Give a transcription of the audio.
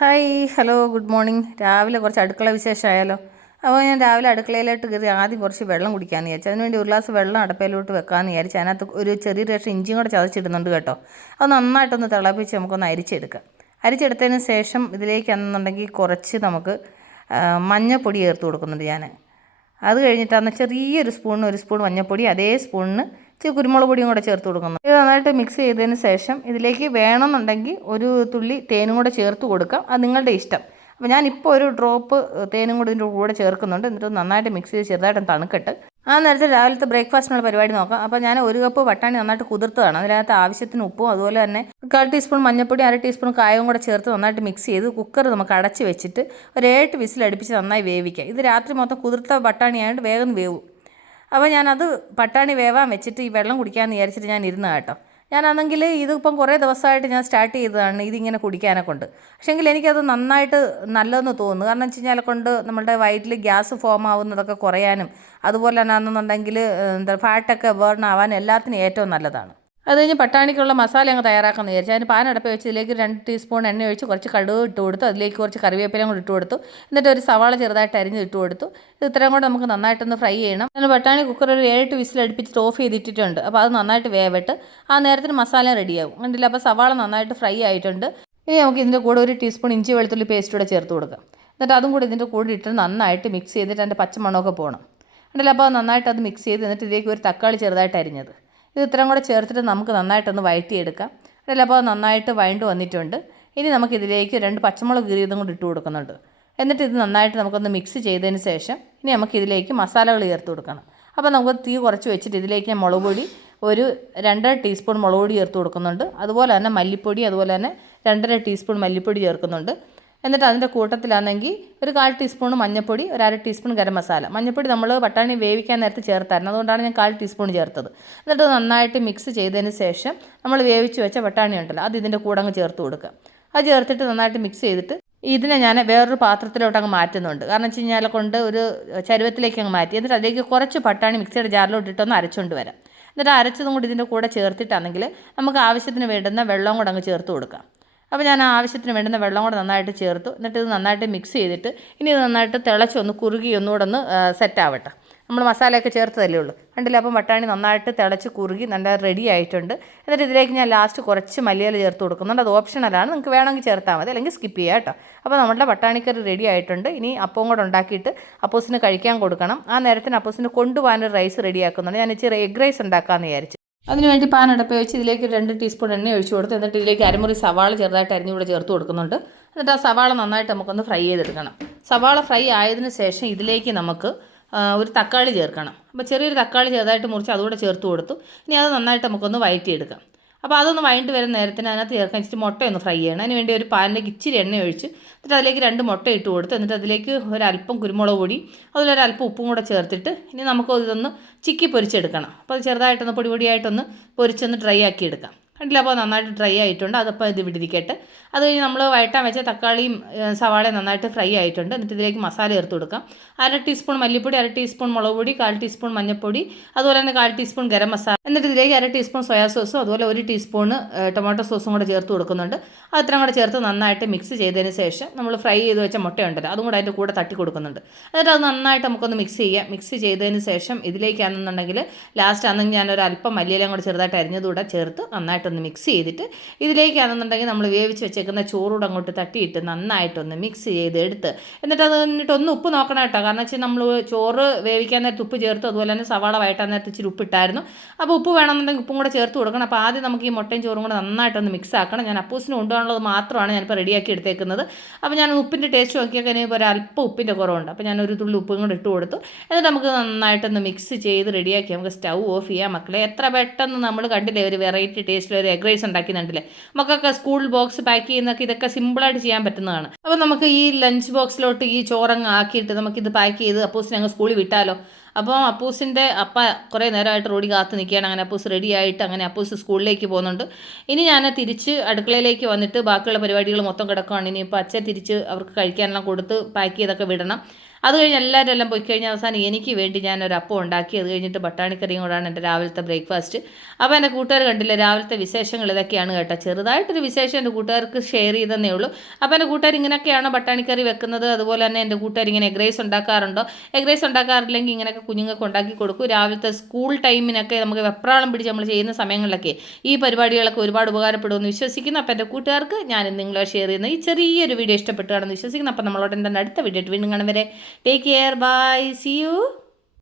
Hi hello good morning. രാവിലെ കുറച്ച് അടുക്കള വിശേഷമായാലോ. അപ്പോൾ ഞാൻ രാവിലെ അടുക്കളയിലോട്ട് കയറി ആദ്യം കുറച്ച് വെള്ളം കുടിക്കാമെന്ന് വിചാരിച്ചു. അതിനുവേണ്ടി ഒരു ഗ്ലാസ് വെള്ളം അടുപ്പയിലോട്ട് വെക്കാമെന്ന് വിചാരിച്ചു. അതിനകത്ത് ഒരു ചെറിയൊരു കഷ്ണം ഇഞ്ചിയും കൂടെ ചതച്ചിടുന്നുണ്ട് കേട്ടോ. അത് നന്നായിട്ടൊന്ന് തിളപ്പിച്ച് നമുക്കൊന്ന് അരിച്ചെടുക്കാം. അരിച്ചെടുത്തതിന് ശേഷം ഇതിലേക്കാണെന്നുണ്ടെങ്കിൽ കുറച്ച് നമുക്ക് മഞ്ഞൾപ്പൊടി ചേർത്ത് കൊടുക്കുന്നുണ്ട് ഞാൻ. അത് കഴിഞ്ഞിട്ടാണ് ചെറിയൊരു സ്പൂണിന് ഒരു സ്പൂൺ മഞ്ഞൾപ്പൊടി, അതേ സ്പൂണിന് ഇച്ചിരി കുരുമുളക് പൊടിയും കൂടെ ചേർത്ത് കൊടുക്കുന്നു. ഇത് നന്നായിട്ട് മിക്സ് ചെയ്തതിന് ശേഷം ഇതിലേക്ക് വേണമെന്നുണ്ടെങ്കിൽ ഒരു തുള്ളി തേനും കൂടെ ചേർത്ത് കൊടുക്കാം. അത് നിങ്ങളുടെ ഇഷ്ടം. അപ്പോൾ ഞാനിപ്പോൾ ഒരു ഡ്രോപ്പ് തേനും കൂടി ഇതിൻ്റെ കൂടെ ചേർക്കുന്നുണ്ട്. എന്നിട്ട് നന്നായിട്ട് മിക്സ് ചെയ്ത് ചെറുതായിട്ട് തണുക്കട്ട്. ആ നേരത്തെ രാവിലത്തെ ബ്രേക്ക്ഫാസ്റ്റിനുള്ള പരിപാടി നോക്കാം. അപ്പോൾ ഞാൻ ഒരു കപ്പ് പട്ടാണി നന്നായിട്ട് കുതിർത്തതാണ്. അതിനകത്ത് ആവശ്യത്തിന് ഉപ്പും അതുപോലെ തന്നെ 1/4 ടീസ്പൂൺ മഞ്ഞൾപ്പൊടി, 1/2 ടീസ്പൂൺ കായവും കൂടെ ചേർത്ത് നന്നായിട്ട് മിക്സ് ചെയ്ത് കുക്കർ നമുക്ക് അടച്ച് വെച്ചിട്ട് ഒരു 7 വിസിലടുപ്പിച്ച് നന്നായി വേവിക്കാം. ഇത് രാത്രി മൊത്തം കുതിർത്ത പട്ടാണി ആയതുകൊണ്ട് വേഗം വേവും. അപ്പോൾ ഞാനത് പട്ടാണി വേവാൻ വെച്ചിട്ട് ഈ വെള്ളം കുടിക്കാമെന്ന് വിചാരിച്ചിട്ട് ഞാൻ ഇരുന്ന കേട്ടോ. ഞാനാണെങ്കിൽ ഇതിപ്പം കുറേ ദിവസമായിട്ട് ഞാൻ സ്റ്റാർട്ട് ചെയ്തതാണ് ഇതിങ്ങനെ കുടിക്കാനെ കൊണ്ട്. പക്ഷേങ്കിൽ എനിക്കത് നന്നായിട്ട് നല്ലതെന്ന് തോന്നുന്നു. കാരണം വെച്ച് കഴിഞ്ഞാൽ കൊണ്ട് നമ്മുടെ വയറ്റിൽ ഗ്യാസ് ഫോം ആവുന്നതൊക്കെ കുറയാനും അതുപോലെ തന്നെ ആണെന്നുണ്ടെങ്കിൽ ഫാറ്റൊക്കെ ബേൺ ആവാനും എല്ലാത്തിനും ഏറ്റവും നല്ലതാണ്. അത് കഴിഞ്ഞ് പട്ടാണിക്കുള്ള മസാല അങ്ങ് തയ്യാറാക്കാമെന്ന് വിചാരിച്ചു. അതിന് പാനടപ്പ് വെച്ച് ഇതിലേക്ക് 2 ടീസ്പൂൺ എണ്ണ ഒഴിച്ച് കുറച്ച് കടുക് ഇട്ട് കൊടുത്തു. അതിലേക്ക് കുറച്ച് കറിവേപ്പിലയും കൂടി ഇട്ട് കൊടുത്തു. എന്നിട്ട് ഒരു സവാള ചെറുതായിട്ട് അരിഞ്ഞ് ഇട്ട് കൊടുത്തു. ഇത് ഇത്രയും കൂടെ നമുക്ക് നന്നായിട്ടൊന്ന് ഫ്രൈ ചെയ്യണം. ഞാൻ പട്ടാണി കുക്കർ ഒരു 7 വിസിൽ അടുപ്പിച്ചിട്ട് ഓഫ് ചെയ്തിട്ടിട്ടുണ്ട്. അപ്പോൾ അത് നന്നായിട്ട് വേവട്ട്. ആ നേരത്തിന് മസാല റെഡിയാവും. കണ്ടില്ല, അപ്പോൾ സവാള നന്നായിട്ട് ഫ്രൈ ആയിട്ടുണ്ട്. ഇനി നമുക്ക് ഇതിൻ്റെ കൂടെ ഒരു ടീസ്പൂൺ ഇഞ്ചി വെളുത്തുള്ളി പേസ്റ്റ് കൂടെ ചേർത്ത് കൊടുക്കാം. എന്നിട്ട് അതും കൂടി ഇതിൻ്റെ കൂടെ ഇട്ട് നന്നായിട്ട് മിക്സ് ചെയ്തിട്ട് അതിൻ്റെ പച്ചമണമൊക്കെ പോകണം. കണ്ടില്ല, അപ്പോൾ നന്നായിട്ട് അത് മിക്സ് ചെയ്ത് എന്നിട്ട് ഇതിലേക്ക് ഒരു തക്കാളി ചെറുതായിട്ട് അരിഞ്ഞത് ഇത് ഇത്രയും കൂടെ ചേർത്തിട്ട് നമുക്ക് നന്നായിട്ടൊന്ന് വഴറ്റിയെടുക്കാം. അതിൽ അപ്പോൾ നന്നായിട്ട് വഴണ്ട് വന്നിട്ടുണ്ട്. ഇനി നമുക്കിതിലേക്ക് 2 പച്ചമുളക് കീറിയതും കൂടി ഇട്ട് കൊടുക്കുന്നുണ്ട്. എന്നിട്ട് ഇത് നന്നായിട്ട് നമുക്കൊന്ന് മിക്സ് ചെയ്തതിന് ശേഷം ഇനി നമുക്കിതിലേക്ക് മസാലകൾ ചേർത്ത് കൊടുക്കണം. അപ്പോൾ നമുക്ക് തീ കുറച്ച് വെച്ചിട്ട് ഇതിലേക്ക് ഞാൻ മുളക് പൊടി ഒരു 2.5 ടീസ്പൂൺ മുളക് പൊടി ചേർത്ത് കൊടുക്കുന്നുണ്ട്. അതുപോലെ തന്നെ മല്ലിപ്പൊടി, അതുപോലെ തന്നെ 2.5 ടീസ്പൂൺ മല്ലിപ്പൊടി ചേർക്കുന്നുണ്ട്. എന്നിട്ട് അതിൻ്റെ കൂട്ടത്തിലാണെങ്കിൽ ഒരു 1/4 ടീസ്പൂൺ മഞ്ഞൾപ്പൊടി, ഒരു 1/2 ടീസ്പൂൺ ഗരം മസാല. മഞ്ഞൾപ്പൊടി നമ്മൾ പട്ടാണി വേവിക്കാൻ നേരത്ത് ചേർത്തായിരുന്നു, അതുകൊണ്ടാണ് ഞാൻ 1/4 ടീസ്പൂൺ ചേർത്തത്. എന്നിട്ട് നന്നായിട്ട് മിക്സ് ചെയ്തതിന് ശേഷം നമ്മൾ വേവിച്ച് വെച്ച പട്ടാണി ഉണ്ടല്ലോ അത് ഇതിൻ്റെ കൂടെ അങ്ങ് ചേർത്ത് കൊടുക്കുക. അത് ചേർത്തിട്ട് നന്നായിട്ട് മിക്സ് ചെയ്തിട്ട് ഇതിനെ ഞാൻ വേറൊരു പാത്രത്തിലോട്ട് അങ്ങ് മാറ്റുന്നുണ്ട്. കാരണം വെച്ച് കഴിഞ്ഞാൽ കൊണ്ട് ഒരു ചരുവത്തിലേക്ക് അങ്ങ് മാറ്റി. എന്നിട്ട് അതിലേക്ക് കുറച്ച് പട്ടാണി മിക്സിയുടെ ജാറിലോട്ട് ഇട്ടൊന്ന് അരച്ചുകൊണ്ട് വരാം. എന്നിട്ട് അരച്ചതും കൂടി ഇതിൻ്റെ കൂടെ ചേർത്തിട്ടാണെങ്കിൽ നമുക്ക് ആവശ്യത്തിന് വേണ്ടുന്ന വെള്ളം കൂടെ അങ്ങ് ചേർത്ത് കൊടുക്കാം. അപ്പോൾ ഞാൻ ആവശ്യത്തിന് വേണ്ടുന്ന വെള്ളം കൂടെ നന്നായിട്ട് ചേർത്തു. എന്നിട്ട് ഇത് നന്നായിട്ട് മിക്സ് ചെയ്തിട്ട് ഇനി ഇത് നന്നായിട്ട് തിളച്ചൊന്ന് കുറുകി ഒന്നുകൂടെ ഒന്ന് സെറ്റ് ആവട്ടെ. നമ്മൾ മസാലയൊക്കെ ചേർത്തതല്ലേ ഉള്ളൂ. കണ്ടില്ല, അപ്പം പട്ടാണി നന്നായിട്ട് തിളച്ച് കുറുകി നല്ല റെഡി ആയിട്ടുണ്ട്. എന്നിട്ട് ഇതിലേക്ക് ഞാൻ ലാസ്റ്റ് കുറച്ച് മല്ലിയില ചേർത്ത് കൊടുക്കുന്നുണ്ട്. അത് ഓപ്ഷണലാണ്, നിങ്ങൾക്ക് വേണമെങ്കിൽ ചേർത്താൽ മതി, അല്ലെങ്കിൽ സ്കിപ്പ് ചെയ്യാം കേട്ടോ. അപ്പോൾ നമ്മുടെ പട്ടാണിക്കറി റെഡി ആയിട്ടുണ്ട്. ഇനി അപ്പവും കൂടെ ഉണ്ടാക്കിയിട്ട് അപ്പൂസിന് കഴിക്കാൻ കൊടുക്കണം. ആ നേരത്തിന് അപ്പൂസിന് കൊണ്ടുപോകാനൊരു റൈസ് റെഡിയാക്കുന്നുണ്ട്. ഞാൻ ഇച്ചിരി എഗ് റൈസ് ഉണ്ടാക്കാമെന്ന് വിചാരിച്ചു. അതിനുവേണ്ടി പാൻ അടുപ്പ് വെച്ച് ഇതിലേക്ക് 2 ടീസ്പൂൺ എണ്ണ ഒഴിച്ച് കൊടുത്ത് എന്നിട്ട് ഇതിലേക്ക് അരമുറി സവാള ചെറുതായിട്ട് അരിഞ്ഞുകൂടെ ചേർത്ത് കൊടുക്കുന്നുണ്ട്. എന്നിട്ട് ആ സവാള നന്നായിട്ട് നമുക്കൊന്ന് ഫ്രൈ ചെയ്തെടുക്കണം. സവാള ഫ്രൈ ആയതിനു ശേഷം ഇതിലേക്ക് നമുക്ക് ഒരു തക്കാളി ചേർക്കണം. അപ്പോൾ ചെറിയൊരു തക്കാളി ചെറുതായിട്ട് മുറിച്ച് അതുകൂടെ ചേർത്ത് കൊടുത്തു. ഇനി അത് നന്നായിട്ട് നമുക്കൊന്ന് വഴറ്റിയെടുക്കാം. അപ്പോൾ അതൊന്ന് വഴണ്ടി വരുന്ന നേരത്തിന് അതിനകത്ത് ചേർക്കാൻ ഇച്ചിരി മുട്ടയൊന്ന് ഫ്രൈ ചെയ്യണം. അതിന് വേണ്ടി ഒരു പാനിലേക്ക് ഇച്ചിരി എണ്ണ ഒഴിച്ച് എന്നിട്ട് അതിലേക്ക് 2 മുട്ട ഇട്ട് കൊടുത്ത് എന്നിട്ട് അതിലേക്ക് ഒരല്പം കുരുമുളക് പൊടി അതുപോലെ ഒരല്പം ഉപ്പും കൂടെ ചേർത്തിട്ട് ഇനി നമുക്ക് ഇതൊന്ന് ചിക്കി പൊരിച്ചെടുക്കണം. അപ്പോൾ അത് ചെറുതായിട്ടൊന്ന് പൊടിയായിട്ടൊന്ന് പൊരിച്ചൊന്ന് ഡ്രൈ ആക്കി എടുക്കാം. കണ്ടില്ല, അപ്പോൾ നന്നായിട്ട് ഡ്രൈ ആയിട്ടുണ്ട്. അതപ്പോൾ ഇത് വിടിരിക്കട്ടെ. അത് കഴിഞ്ഞ് നമ്മൾ വഴറ്റാൻ വെച്ച തക്കാളിയും സവാളയും നന്നായിട്ട് ഫ്രൈ ആയിട്ടുണ്ട്. എന്നിട്ട് ഇതിലേക്ക് മസാല ചേർത്ത് കൊടുക്കാം. 1/2 ടീസ്പൂൺ മല്ലിപ്പൊടി, 1/2 ടീസ്പൂൺ മുളക് പൊടി, 1/4 ടീസ്പൂൺ മഞ്ഞൾപ്പൊടി, അതുപോലെ തന്നെ 1/4 ടീസ്പൂൺ ഗരം മസാല. എന്നിട്ട് ഇതിലേക്ക് 1/2 ടീസ്പൂൺ സോയാ സോസും അതുപോലെ 1 ടീസ്പൂൺ ടൊമാറ്റോ സോസും കൂടെ ചേർത്ത് കൊടുക്കുന്നുണ്ട്. അത് ഇത്രയും കൂടെ ചേർത്ത് നന്നായിട്ട് മിക്സ് ചെയ്തതിന് ശേഷം നമ്മൾ ഫ്രൈ ചെയ്ത് വെച്ച മുട്ടയുണ്ടല്ലോ അതും കൂടെ അതിൻ്റെ കൂടെ തട്ടി കൊടുക്കുന്നുണ്ട്. എന്നിട്ട് അത് നന്നായിട്ട് നമുക്കൊന്ന് മിക്സ് ചെയ്യാം. മിക്സ് ചെയ്തതിന് ശേഷം ഇതിലേക്കാണെന്നുണ്ടെങ്കിൽ ലാസ്റ്റ് ആണെങ്കിൽ ഞാനൊരു അല്പം മല്ലിയിലയും കൂടെ ചെറുതായിട്ട് അരിഞ്ഞതുകൂടെ ചേർത്ത് നന്നായിട്ടൊന്ന് മിക്സ് ചെയ്തിട്ട് ഇതിലേക്കാണെന്നുണ്ടെങ്കിൽ നമ്മൾ വേവിച്ച് വെച്ചേക്കുന്ന ചോറൂടെ അങ്ങോട്ട് തട്ടിയിട്ട് നന്നായിട്ടൊന്ന് മിക്സ് ചെയ്ത് എടുത്ത് എന്നിട്ട് അത് എന്നിട്ടൊന്ന് ഉപ്പ് നോക്കണം കേട്ടോ. കാരണം വെച്ചാൽ നമ്മൾ ചോറ് വേവിക്കാൻ നേരത്ത് ഉപ്പ് ചേർത്തു, അതുപോലെ തന്നെ സവാള വഴറ്റാൻ നേരത്ത് ഇച്ചിരി ഉപ്പിട്ടായിരുന്നു. അപ്പോൾ ഉപ്പ് വേണമെന്നുണ്ടെങ്കിൽ ഉപ്പും കൂടെ ചേർത്ത് കൊടുക്കണം. അപ്പോൾ ആദ്യം നമുക്ക് ഈ മുട്ടയും ചോറും കൂടെ നന്നായിട്ടൊന്ന് മിക്സ് ആക്കണം. ഞാൻ അപ്പൂസിന് കൊണ്ടുപോകാനുള്ളത് മാത്രമാണ് ഞാനിപ്പോൾ റെഡിയാക്കി എടുത്തേക്കുന്നത്. അപ്പോൾ ഞാൻ ഉപ്പിൻ്റെ ടേസ്റ്റ് നോക്കിയൊക്കെ എനിക്ക് ഒരു അല്പം ഉപ്പിൻ്റെ കുറവുണ്ട്. അപ്പോൾ ഞാനൊരു തുള്ളി ഉപ്പും കൂടെ ഇട്ട് കൊടുത്തു. എന്നിട്ട് നമുക്ക് നന്നായിട്ടൊന്ന് മിക്സ് ചെയ്ത് റെഡിയാക്കി നമുക്ക് സ്റ്റൗ ഓഫ് ചെയ്യാം. മക്കളെ, എത്ര പെട്ടെന്ന് നമ്മൾ കണ്ടില്ലേ ഒരു വെറൈറ്റി ടേസ്റ്റിൽ ഒരു എഗ് റൈസ് ഉണ്ടാക്കിയിട്ടുണ്ടല്ലേ. നമുക്കൊക്കെ സ്കൂൾ ബോക്സ് പാക്ക് ചെയ്യുന്നൊക്കെ ഇതൊക്കെ സിമ്പിളായിട്ട് ചെയ്യാൻ പറ്റുന്നതാണ്. അപ്പോൾ നമുക്ക് ഈ ലഞ്ച് ബോക്സിലോട്ട് ഈ ചോറങ്ങ് ആക്കിയിട്ട് നമുക്കിത് പാക്ക് ചെയ്ത് അപ്പൂസിനെ അങ്ങ് സ്കൂളിൽ വിട്ടാലോ. അപ്പോൾ അപ്പൂസിൻ്റെ അപ്പ കുറേ നേരമായിട്ട് റോഡിൽ കാത്ത് നിൽക്കുകയാണ്. അങ്ങനെ അപ്പൂസ് റെഡി ആയിട്ട് അങ്ങനെ അപ്പൂസ് സ്കൂളിലേക്ക് പോകുന്നുണ്ട്. ഇനി ഞാൻ തിരിച്ച് അടുക്കളയിലേക്ക് വന്നിട്ട് ബാക്കിയുള്ള പരിപാടികൾ മൊത്തം കിടക്കുകയാണ്. ഇനിയിപ്പോൾ അച്ഛൻ തിരിച്ച് അവർക്ക് കഴിക്കാനെല്ലാം കൊടുത്ത് പാക്ക് ചെയ്തൊക്കെ വിടണം. അത് കഴിഞ്ഞ് എല്ലാവരും പോയി കഴിഞ്ഞാൽ അവസാനം എനിക്ക് വേണ്ടി ഞാനൊരു അപ്പം ഉണ്ടാക്കി. അത് കഴിഞ്ഞിട്ട് ബട്ടാണിക്കറിയും കൂടാണ് എൻ്റെ രാവിലത്തെ ബ്രേക്ക്ഫാസ്റ്റ്. അപ്പോൾ എൻ്റെ കൂട്ടുകാർ കണ്ടില്ല, രാവിലത്തെ വിശേഷങ്ങൾ ഇതൊക്കെയാണ് കേട്ടോ. ചെറുതായിട്ടൊരു വിശേഷം എൻ്റെ കൂട്ടുകാർക്ക് ഷെയർ ചെയ്തെന്നേ ഉള്ളൂ. അപ്പോൾ എൻ്റെ കൂട്ടുകാർ ഇങ്ങനെയൊക്കെയാണോ ബട്ടാണിക്കറി വെക്കുന്നത്, അതുപോലെ തന്നെ എൻ്റെ കൂട്ടുകാർ ഇങ്ങനെ എഗ് റൈസ് ഉണ്ടാക്കാറുണ്ടോ? എഗ് റൈസ് ഉണ്ടാക്കാറില്ലെങ്കിൽ ഇങ്ങനെയൊക്കെ കുഞ്ഞുങ്ങൾക്ക് ഉണ്ടാക്കി കൊടുക്കും. രാവിലത്തെ സ്കൂൾ ടൈമിനൊക്കെ നമുക്ക് വെപ്രാളം പിടിച്ച് നമ്മൾ ചെയ്യുന്ന സമയങ്ങളിലൊക്കെ ഈ പരിപാടികളൊക്കെ ഒരുപാട് ഉപകാരപ്പെടുമെന്ന് വിശ്വസിക്കുന്നു. അപ്പോൾ എൻ്റെ കൂട്ടുകാർക്ക് ഞാൻ നിങ്ങളെ ഷെയർ ചെയ്യുന്ന ഈ ചെറിയൊരു വീഡിയോ ഇഷ്ടപ്പെട്ടുകയാണെന്ന് വിശ്വസിക്കുന്നു. അപ്പോൾ നമ്മളോട് എൻ്റെ അടുത്ത വീഡിയോ വീണ്ടും കാണും വരെ take care, bye, see U.